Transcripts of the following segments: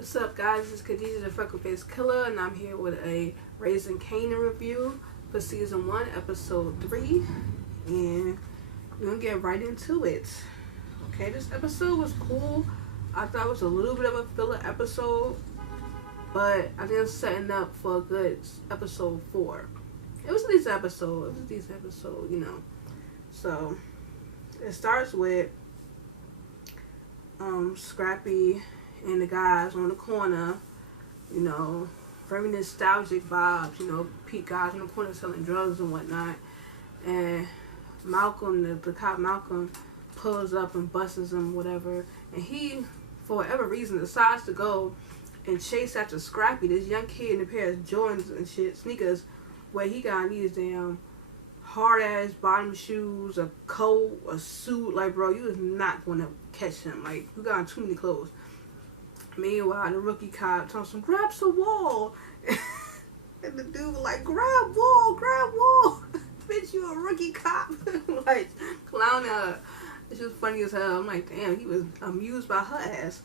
What's up, guys? It's Khadijah, the Freckle-Faced Killer, and I'm here with a Raising Kanan review for Season 1, Episode 3, and we're going to get right into it. Okay, this episode was cool. I thought it was a little bit of a filler episode, but I think it's setting up for a good Episode 4. It was a decent episode, you know. So, it starts with Scrappy and the guys on the corner, you know, very nostalgic vibes, you know, Pete guys on the corner selling drugs and whatnot. And Malcolm, the cop Malcolm, pulls up and busts him, whatever. And he, for whatever reason, decides to go and chase after Scrappy, this young kid in a pair of Jordans and shit, sneakers, where he got these damn hard-ass bottom shoes, a coat, a suit. Like, bro, you was not going to catch him. Like, you got on too many clothes. Meanwhile, the rookie cop tells him, grab some wall. And the dude was like, grab wall. Bitch, you a rookie cop. Like, clown her. It's just funny as hell. I'm like, damn, he was amused by her ass.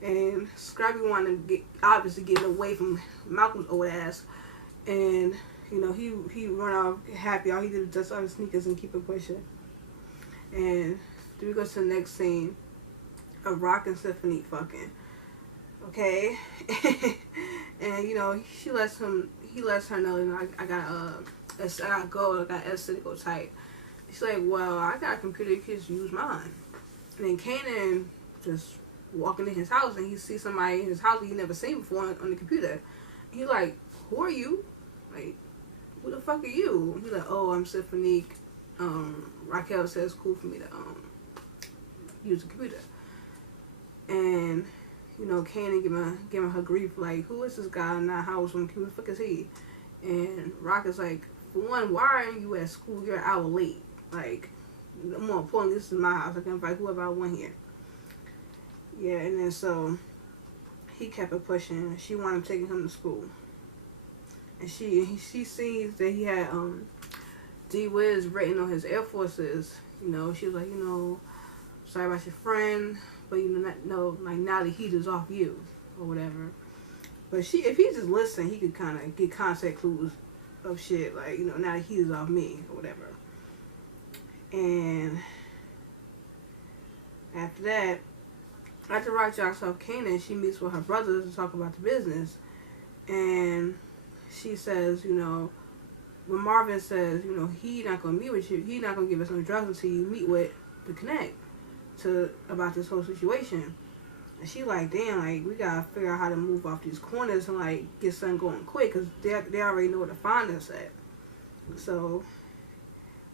And Scrappy wanted to obviously get away from Malcolm's old ass. And, you know, he run off happy. All he did was dust off his sneakers and keep it pushing. And then we go to the next scene of Rock and Symphony fucking. Okay, and you know he lets her know, you know, I gotta go, I got S to go tight. She's like, well, I got a computer, you can just use mine. And then Kanan just walking in his house and he sees somebody in his house he never seen before on the computer. He's like, who are you? Like, who the fuck are you? He's like, oh, I'm Symphony. Raquel says it's cool for me to use the computer. And you know, Kanan giving her grief, like, who is this guy in that house? Who the fuck is he? And Rock is like, for one, why aren't you at school? You're an hour late. Like, more importantly, this is my house. I can invite whoever I want here. Yeah, and then so he kept it pushing. She wanted taking him to school. And she sees that he had D-Wiz written on his Air Forces. You know, she was like, you know, sorry about your friend. But you know, like now the heat is off you, or whatever. But if he just listened, he could kind of get concept clues of shit, like, you know, now the heat is off me, or whatever. And after that, after Rock jocks off Kanan, she meets with her brothers to talk about the business. And she says, you know, when Marvin says, you know, he not gonna meet with you, he not gonna give us no drugs until you meet with the Connect. About this whole situation. And she like, damn, like, we gotta figure out how to move off these corners and like get something going quick, because they already know where to find us at. So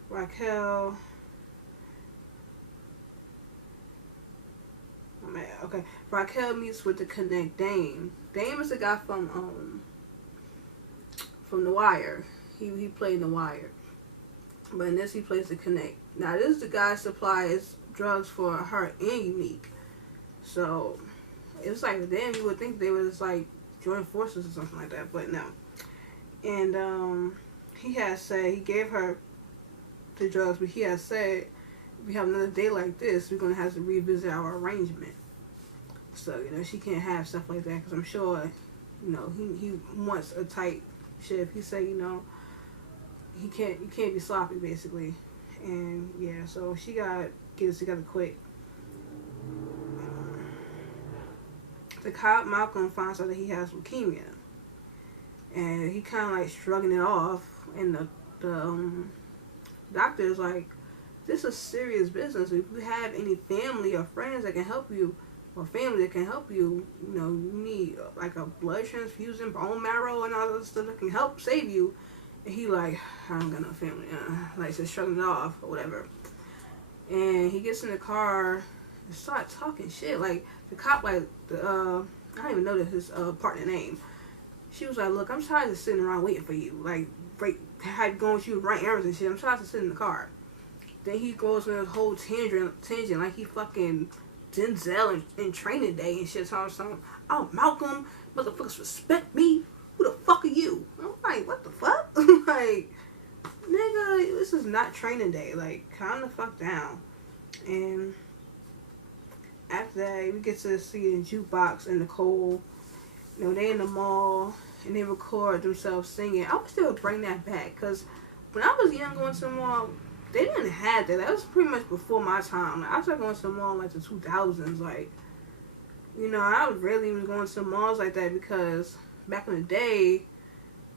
Raquel, Raquel meets with the Connect Dame. Dame is the guy from The Wire. He played The Wire, but in this he plays the Connect. Now this is the guy supplies drugs for her and Unique. So it's like, damn, you would think they was like joint forces or something like that, but no. And he has said, he gave her the drugs, but he has said, if we have another day like this, we're gonna have to revisit our arrangement. So, you know, she can't have stuff like that, because I'm sure, you know, he wants a tight ship. He said, you know, you can't be sloppy, basically. And yeah, so she got get it together quick. The cop Malcolm finds out that he has leukemia, and he kind of like shrugging it off. And the doctor is like, "This is serious business. If you have any family or friends that can help you, or family that can help you, you know, you need like a blood transfusion, bone marrow, and all that stuff that can help save you." And he like, I don't got no family, like just shrugging it off or whatever. And he gets in the car and starts talking shit. Like, the cop, like, I don't even know his partner name. She was like, look, I'm tired of sitting around waiting for you. Like, had going with you run errands and shit. I'm tired of sitting in the car. Then he goes on this whole tangent like he fucking Denzel in Training Day and shit. Something, oh, Malcolm, motherfuckers respect me. Who the fuck are you? I'm like, what the fuck? Like, nigga, this is not Training Day. Like, calm the fuck down. And after that, we get to see the jukebox and Nicole You know, they in the mall and they record themselves singing. I wish they would bring that back, because when I was young going to the mall, they didn't have that. That was pretty much before my time. Like, I started going to the mall in like the 2000s. Like, you know, I rarely was going to malls like that, because back in the day,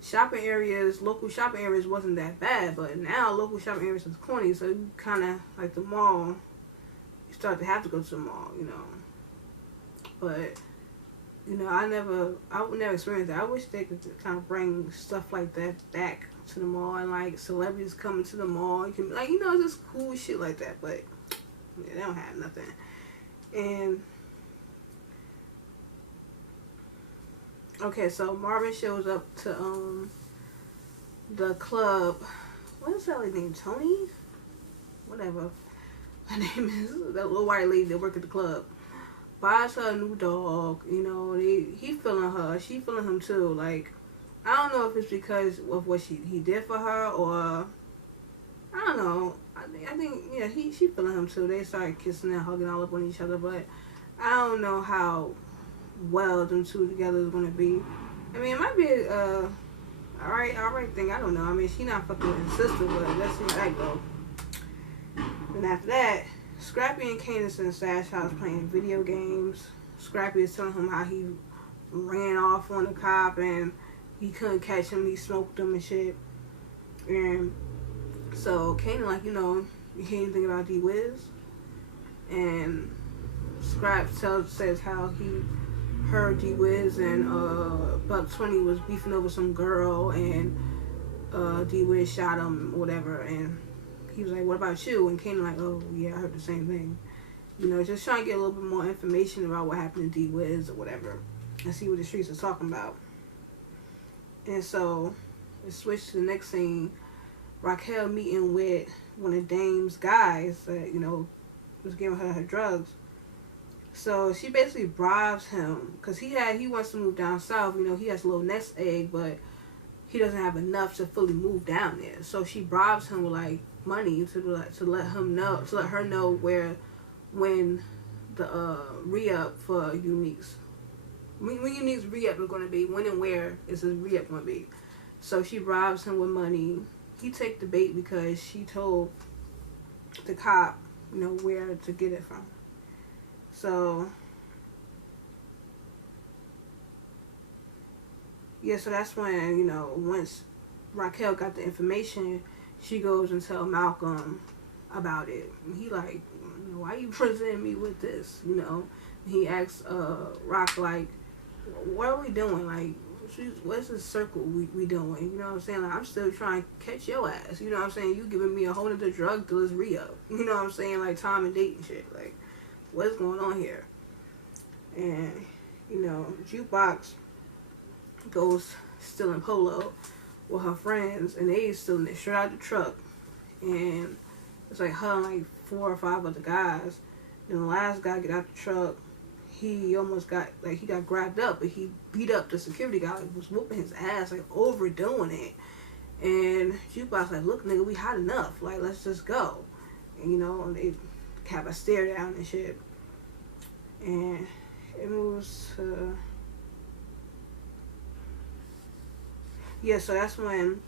shopping areas, local shopping areas wasn't that bad. But now local shopping areas is corny, so you kind of, like the mall, you start to have to go to the mall, you know. But, you know, I would never experience that. I wish they could kind of bring stuff like that back to the mall, and like celebrities coming to the mall. You can be like, you know, just cool shit like that. But yeah, they don't have nothing. And okay, so Marvin shows up to the club. What is that lady named? Tony? Whatever her name is. That little white lady that work at the club. Buys her a new dog. You know, he feeling her. She feeling him too. Like, I don't know if it's because of what he did for her, or I don't know. I think yeah, she feeling him too. They started kissing and hugging all up on each other, but I don't know how well them two together is gonna be. I mean, it might be alright thing. I don't know. I mean, she not fucking with his sister, but let's see how that go. And after that, Scrappy and Kanan in the stash house playing video games. Scrappy is telling him how he ran off on the cop and he couldn't catch him. He smoked him and shit. And so Kanan, like, you know, you hear anything about D-Wiz? And Scrap says how he heard D-Wiz and Buck 20 was beefing over some girl, and D-Wiz shot him or whatever. And he was like, what about you? And Kanan like, oh yeah, I heard the same thing. You know, just trying to get a little bit more information about what happened to D-Wiz or whatever, and see what the streets are talking about. And so it switched to the next scene. Raquel meeting with one of Dame's guys that, you know, was giving her drugs. So she basically bribes him, because he wants to move down south. You know, he has a little nest egg, but he doesn't have enough to fully move down there. So she bribes him with like money to let her know when the re-up for Unique's, when Unique's re-up is going to be, when and where is his re-up going to be. So she bribes him with money. He take the bait because she told the cop, you know, where to get it from. So yeah, so that's when, you know, once Raquel got the information, she goes and tell Malcolm about it. And he like, why you presenting me with this? You know, he asks Rock like, what are we doing? Like, what's this circle we doing? You know what I'm saying? Like, I'm still trying to catch your ass. You know what I'm saying? You giving me a whole other drug dealer's re-up. You know what I'm saying? Like, time and date and shit. Like, what's going on here? And, you know, Jukebox goes stealing Polo with her friends, and they stealing it straight out the truck. And it's like her and like 4 or 5 other guys. And the last guy get out the truck. He almost got, like, he got grabbed up, but he beat up the security guy, like, was whooping his ass, like, overdoing it. And Jukebox like, look, nigga, we hot enough. Like, let's just go. And, you know, and they have a stare down and shit. And it moves to... yeah, so that's when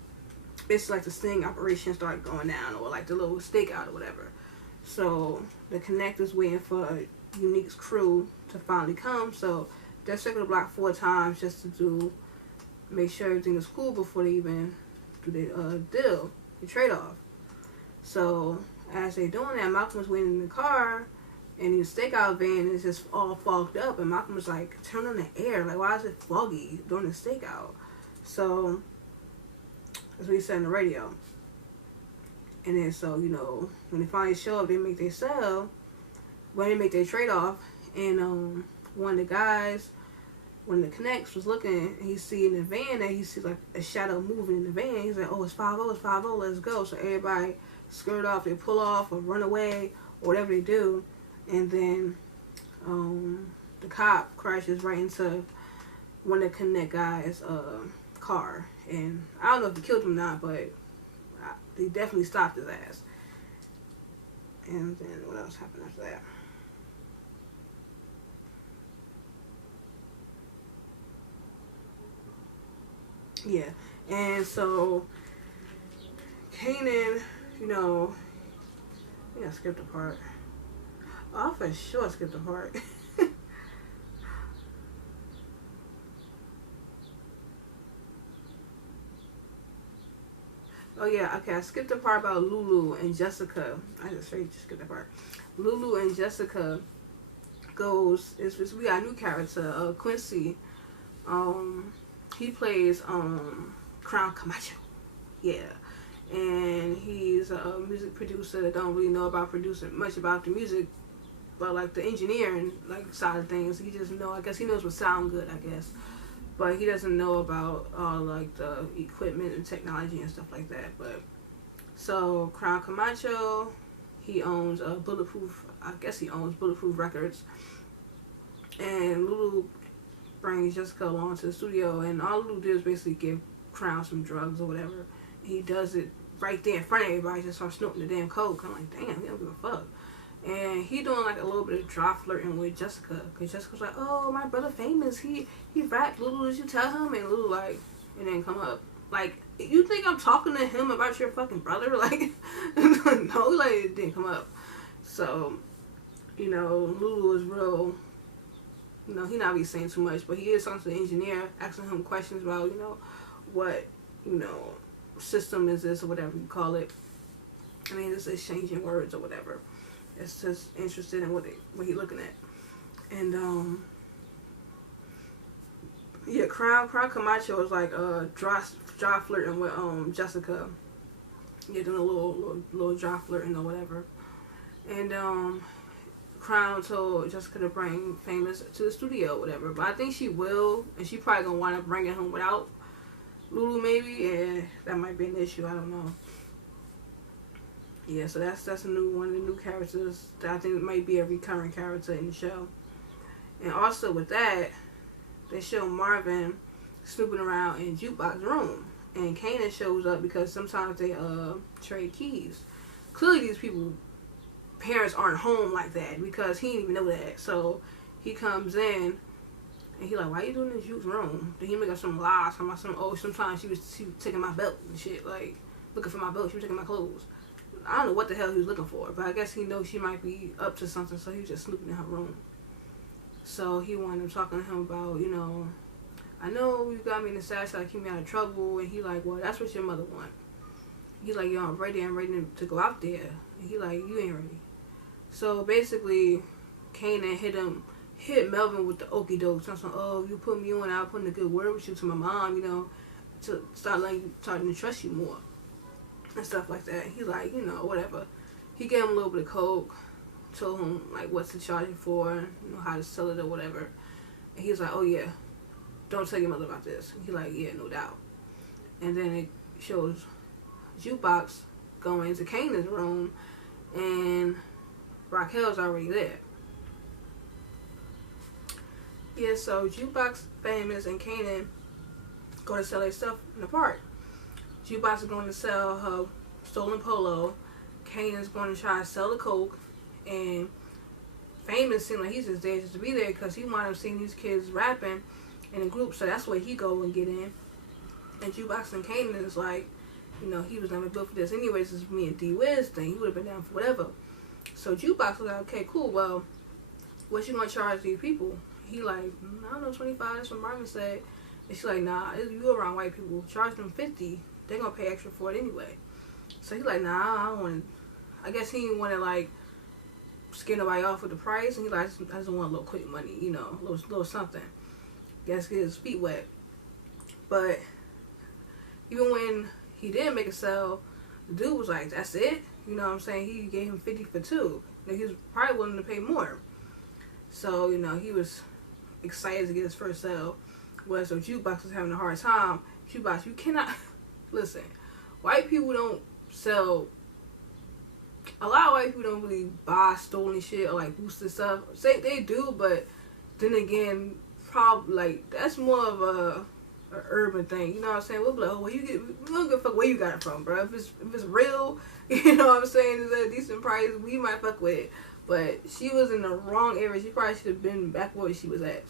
it's like the sting operation started going down, or like the little stakeout or whatever. So the Connector's waiting for Unique's crew to finally come. So they're circling the block 4 times just to make sure everything is cool before they even do the deal, the trade-off. So as they're doing that, Malcolm was waiting in the car, and the stakeout van is just all fogged up, and Malcolm was like, turn on the air, like, why is it foggy during the stakeout? So that's what he said on the radio. And then, so, you know, when they finally show up, they make their sell, when they make their trade-off. And one of the guys, when the Connects was looking, he see in the van that he sees like a shadow moving in the van. He's like, oh, it's 5-0, it's 5-0, let's go. So everybody skirt off, they pull off or run away or whatever they do. And then the cop crashes right into one of the Connect guys' car. And I don't know if he killed him or not, but they definitely stopped his ass. And then what else happened after that? Yeah. And so Kanan, you know, I skipped a part. Oh, I for sure skipped a part. Oh yeah, okay. I skipped the part about Lulu and Jessica. I just straight skipped the part. Lulu and Jessica goes. We got a new character, Quincy. Um, he plays Crown Camacho. Yeah, and he's a music producer that don't really know about producing much about the music, but like the engineering like side of things. He just know. I guess he knows what sound good. I guess, but he doesn't know about like the equipment and technology and stuff like that. But so Crown Camacho, he owns Bulletproof. I guess he owns Bulletproof Records, and Lulu brings Jessica along to the studio, and all Lulu did is basically give Crown some drugs or whatever. He does it right there in front of everybody, just starts snorting the damn coke. I'm like, damn, he don't give a fuck. And he doing like a little bit of dry flirting with Jessica, because Jessica's like, oh, my brother famous, he rapped. Lulu, did you tell him? And Lulu like, it didn't come up. Like, you think I'm talking to him about your fucking brother? Like, no, like, it didn't come up. So, you know, Lulu is real, you know, he not be saying too much, but he is talking to the engineer, asking him questions about, you know, what, you know, system is this or whatever you call it. I mean, it's exchanging words or whatever. It's just interested in what he looking at. And yeah, Crown Camacho is like dry flirting with Jessica. Yeah, doing a little dry flirting or whatever. And Crown told Jessica to bring Famous to the studio or whatever. But I think she will, and she probably gonna wind up bringing him without Lulu maybe, and that might be an issue. I don't know. Yeah, so that's a new one of the new characters that I think might be a recurring character in the show. And also with that, they show Marvin snooping around in Jukebox room, and Kanan shows up because sometimes they trade keys. Clearly these people parents aren't home like that, because he didn't even know that. So he comes in and he like, why you doing in Juke's room? Then he make up some lies about sometimes she was taking my belt and shit, like looking for my belt, she was taking my clothes. I don't know what the hell he was looking for, but I guess he knows she might be up to something, so he was just snooping in her room. So he wanted to talking to him about, you know, I know you got me in the stash to keep me out of trouble, and he like, well, that's what your mother want. He's like, yo, I'm ready to go out there. And he like, you ain't ready. So basically, Kanan hit Melvin with the okie doke. So I'm like, oh, you put me on, I'll put in a good word with you to my mom, you know, to start starting to trust you more. And stuff like that. He's like, you know, whatever. He gave him a little bit of coke, told him like what to charge it for, you know, how to sell it or whatever. And he's like, oh yeah, don't tell your mother about this. And he's like, yeah, no doubt. And then it shows Jukebox going into Kanan's room, and Raquel's already there. Yeah, so Jukebox, Famous, and Kanan go to sell their stuff in the park. Jukebox is going to sell her stolen polo. Kanan's going to try to sell the coke. And Famous seems like he's just there just to be there, because he wanted to see these kids rapping in a group. So that's where he go and get in. And Jukebox and Kanan is like, you know, he was never built for this. Anyways, this is me and D-Wiz thing. He would have been down for whatever. So Jukebox was like, okay, cool. Well, what you going to charge these people? He like, I don't know, 25. That's what Marvin said. And she's like, nah, you around white people. Charge them 50. They're going to pay extra for it anyway. So he's like, nah, I don't want to. I guess he didn't want to, like, scare nobody off with the price. And he like, I just want a little quick money, you know, a little something. Guess get his feet wet. But even when he did make a sale, the dude was like, that's it? You know what I'm saying? He gave him 50 for two. And he was probably willing to pay more. So, you know, he was excited to get his first sale. Whereas so Jukebox was having a hard time. Jukebox, you cannot... Listen, white people don't sell... A lot of white people don't really buy stolen shit or, like, boosted stuff. Say they do, but then again, probably, like, that's more of a urban thing. You know what I'm saying? We'll be like, oh, where you get... We don't give a fuck where you got it from, bro. If it's real, you know what I'm saying, it's at a decent price, we might fuck with it. But she was in the wrong area. She probably should have been back where she was at.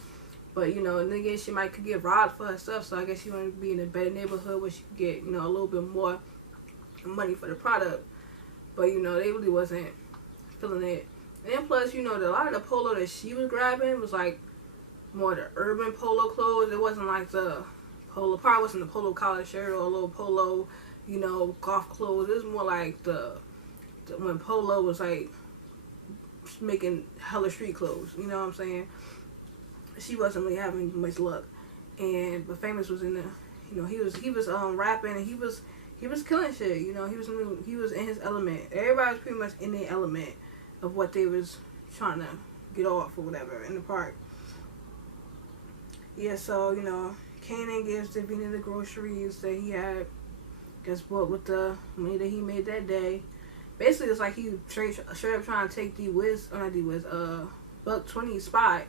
But, you know, and again, she might could get robbed for her stuff, so I guess she wanted to be in a better neighborhood where she could get, you know, a little bit more money for the product. But, you know, they really wasn't feeling it. And plus, you know, a lot of the polo that she was grabbing was like more the urban polo clothes. It wasn't like the polo, probably wasn't the polo collar shirt or a little polo, you know, golf clothes. It was more like the when polo was like making hella street clothes, you know what I'm saying? She wasn't really having much luck. But Famous was in the, you know, he was rapping, and he was killing shit, you know. He was in his element. Everybody was pretty much in their element of what they was trying to get off or whatever in the park. Yeah, so, you know, Kanan gives Davina the groceries that he had just bought with the money that he made that day. Basically, it's like he straight up trying to take Buck 20 spot,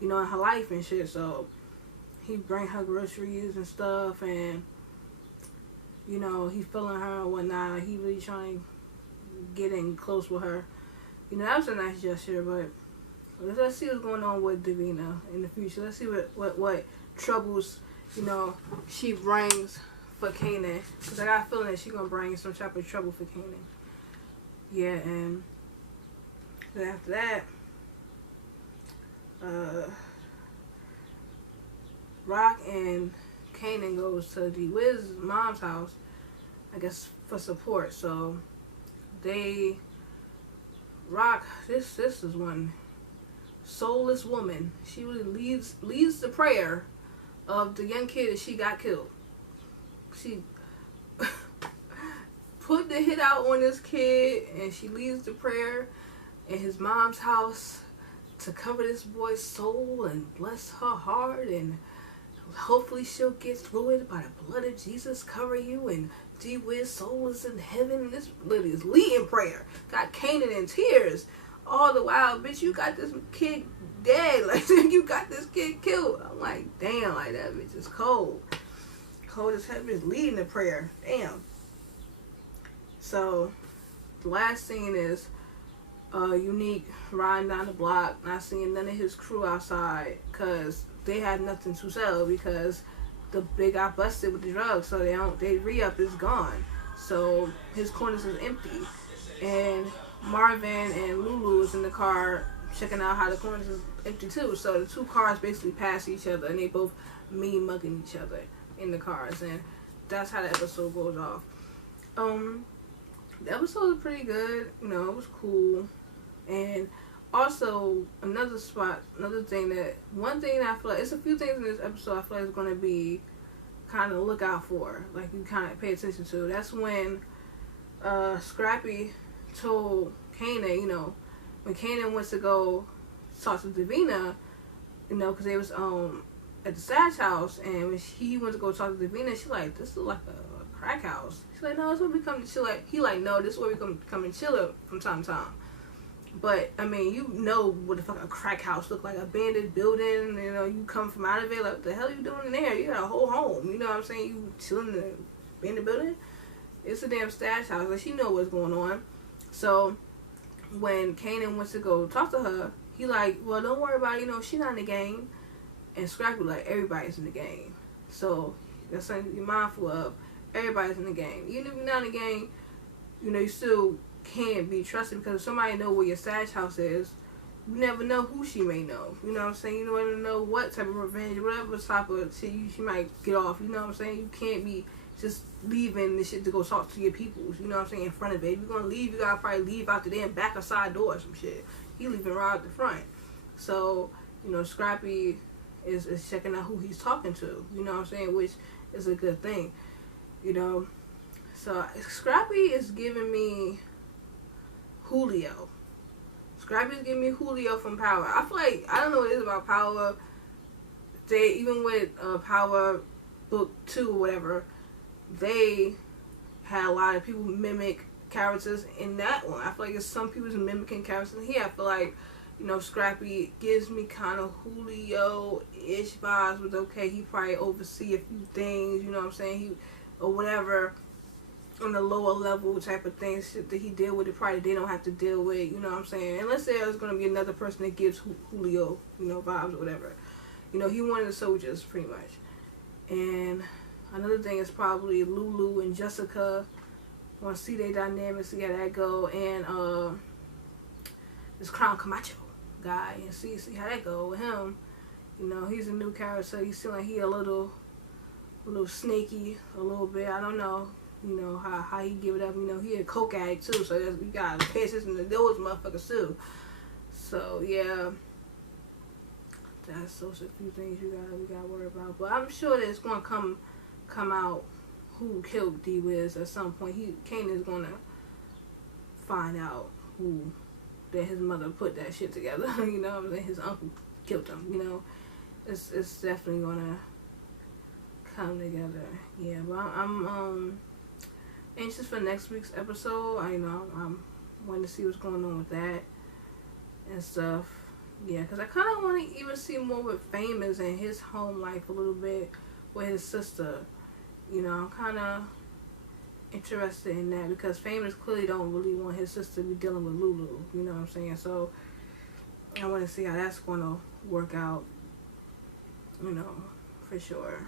you know, in her life and shit. So he bring her groceries and stuff, and, you know, he feeling her and whatnot. He really trying to get in close with her. You know, that was a nice gesture, but let's see what's going on with Davina in the future. Let's see what troubles, you know, she brings for Kanan. Because I got a feeling that she's going to bring some type of trouble for Kanan. Yeah, and then after that, Rock and Kanan goes to the Wiz's mom's house, I guess, for support. So Rock, this is one soulless woman. She really leads the prayer of the young kid that she got killed. She put the hit out on this kid, and she leads the prayer in his mom's house to cover this boy's soul and bless her heart, and hopefully she'll get through it by the blood of Jesus. Cover you, and gee whiz, soul is in heaven. This lady is leading prayer. Got Kanan in tears. All the while, bitch, you got this kid dead. Like, you got this kid killed. I'm like, damn, like, that bitch is cold. Cold as hell, bitch leading the prayer. Damn. So, the last scene is Unique riding down the block, not seeing none of his crew outside, because they had nothing to sell, because they got busted with the drugs, so they re-up is gone. So, his corners is empty. And Marvin and Lulu is in the car checking out how the corners is empty too. So, the two cars basically pass each other, and they both mean mugging each other in the cars. And that's how the episode goes off. The episode was pretty good, you know, it was cool. And also, one thing that I feel like, it's a few things in this episode I feel like is going to be kind of look out for, like you kind of pay attention to. That's when Scrappy told Kanan, you know, when Kanan went to go talk to Davina, you know, because they was at the Satch house, and when he went to go talk to Davina, she like, this is like a crack house. She's like, no, it's where we come to chill at. He like, no, this is where we come and chill at from time to time. But, I mean, you know what the fuck a crack house look like. Abandoned building, you know, you come from out of it, like, what the hell are you doing in there? You got a whole home, you know what I'm saying? You chilling in the abandoned building? It's a damn stash house. Like, she know what's going on. So, when Kanan went to go talk to her, he like, well, don't worry about it, you know, she not in the game. And Scrappy like, everybody's in the game. So, that's something to be mindful of. Everybody's in the game. Even if you're not in the game, you know, you still can't be trusted, because if somebody know where your stash house is, you never know who she may know. You know what I'm saying? You never know what type of revenge, whatever type of shit she might get off. You know what I'm saying? You can't be just leaving this shit to go talk to your peoples. You know what I'm saying? In front of it. If you're gonna leave, you gotta probably leave out the damn back or side door or some shit. He leaving right out the front. So, you know, Scrappy is checking out who he's talking to. You know what I'm saying? Which is a good thing. You know? So, Scrappy is giving me Julio. Scrappy's giving me Julio from Power. I feel like, I don't know what it is about Power. They, even with Power Book 2 or whatever, they had a lot of people mimic characters in that one. I feel like it's some people's mimicking characters here. I feel like, you know, Scrappy gives me kind of Julio-ish vibes, but okay, he probably oversee a few things, you know what I'm saying? Or whatever, on the lower level type of things, shit that he deal with, it probably they don't have to deal with, you know what I'm saying? Unless there's going to be another person that gives Julio, you know, vibes or whatever. You know, he wanted the soldiers pretty much. And another thing is probably Lulu and Jessica. Want to see their dynamics, see how that go, and this Crown Camacho guy, and see how that go with him. You know, he's a new character. He seems like he a little snaky, a little bit. I don't know. You know how he give it up. You know, he a coke addict too, so you gotta pay attention to those motherfuckers too. So yeah, that's those a few things we gotta worry about. But I'm sure that it's gonna come out who killed D-Wiz at some point. Kanan is gonna find out that his mother put that shit together. You know what I'm saying? His uncle killed him. You know, it's definitely gonna come together. Yeah, but I'm anxious for next week's episode. I'm wanting to see what's going on with that and stuff. Yeah, because I kind of want to even see more with Famous and his home life a little bit with his sister. You know, I'm kind of interested in that because Famous clearly don't really want his sister to be dealing with Lulu. You know what I'm saying? So I want to see how that's going to work out. You know, for sure.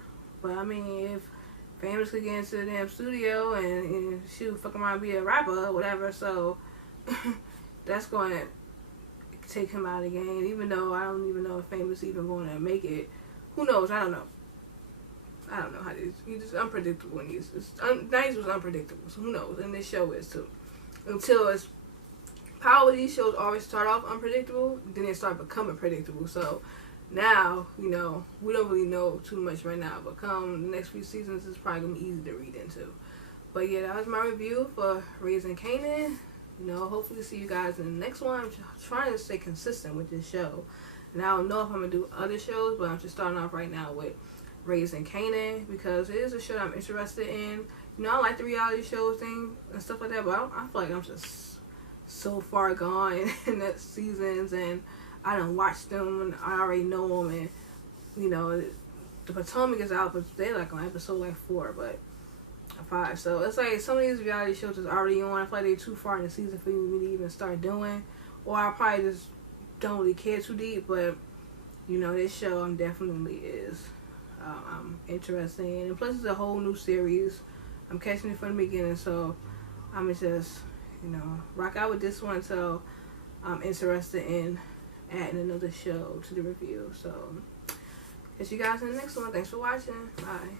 But I mean, if Famous could get into the damn studio and shoot, fuck around, be a rapper or whatever, so that's going to take him out of the game. Even though I don't even know if Famous even going to make it. Who knows? I don't know how he's just unpredictable. And 90s was unpredictable, so who knows? And this show is too. Until it's power, these shows always start off unpredictable, then they start becoming predictable. So now, you know, we don't really know too much right now, but come the next few seasons, it's probably going to be easy to read into. But yeah, that was my review for Raising Kanan. You know, hopefully see you guys in the next one. I'm trying to stay consistent with this show. And I don't know if I'm going to do other shows, but I'm just starting off right now with Raising Kanan because it is a show I'm interested in. You know, I like the reality show thing and stuff like that, but I feel like I'm just so far gone in that seasons, and I done watched them and I already know them, and you know, the Potomac is out, but they like on episode like 4, but 5. So it's like some of these reality shows is already on. I feel like they're too far in the season for me to even start doing, or I probably just don't really care too deep. But you know, this show I'm definitely is I'm interested in, and plus it's a whole new series. I'm catching it from the beginning, so I'm just, you know, rock out with this one until I'm interested in adding another show to the review. So catch you guys in the next one. Thanks for watching. Bye.